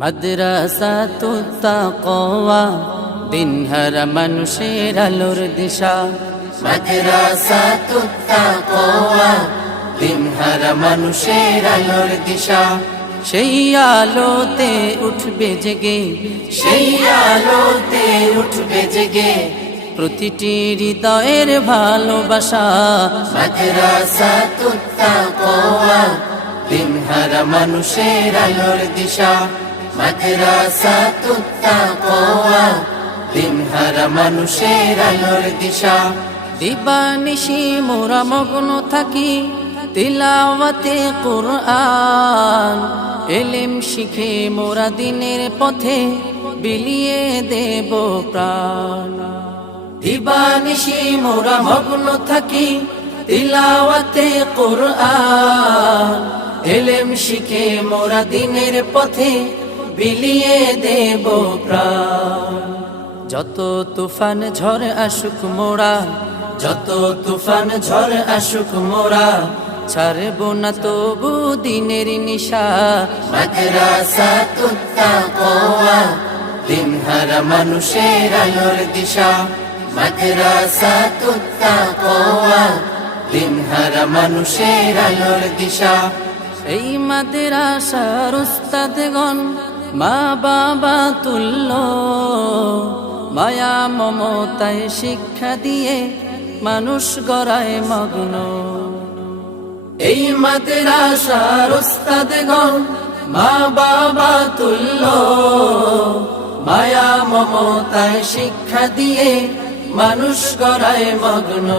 মাদ্রাসাতুত তাকওয়া দিনহারা মানুষের আলোর দিশা। মাদ্রাসাতুত তাকওয়া দিনহারা মানুষের আলোর দিশা। সেই আলোতে উঠবে জেগে, সেই আলোতে উঠবে জেগে প্রতিটি হৃদয়ের ভালোবাসা। মাদ্রাসাতুত তাকওয়া দিনহারা মানুষের আলোর দিশা। মাদ্রাসাতুত তাকওয়া দিনহারা মানুষের আলোর দিশা। দিবানিশি মোরা মগ্ন থাকি তিলাওয়াতে কুরআন, ইলম শিখে মোরা দিনের পথে বিলিয়ে দেব প্রাণ। দিবানিশি মোরা মগ্ন থাকি তিলাওয়াতে কুরআন, ইলম শিখে মোরা দিনের পথে বিলিয়ে দেব প্রাণ। যত তুফান ঝড় আসুক মোরা, যত তুফান ঝড় আসুক মোরা ছাড়ব না তবু দিনের নিশা। মাদ্রাসাতুত তাকওয়া দিনহারা মানুষের আলোর দিশা। মাদ্রাসাতুত তাকওয়া দিনহারা মানুষের আলোর দিশা। এই মাদ্রাসার উস্তাদগণ মা বাবা তুল্য, মায়া মমতায় শিক্ষা দিয়ে মানুষ গড়ায় মগ্ন। এই মাদ্রাসার উস্তাদগণ মা বাবা তুল্য, মায়া মমতায় শিক্ষা দিয়ে মানুষ গড়ায় মগ্ন।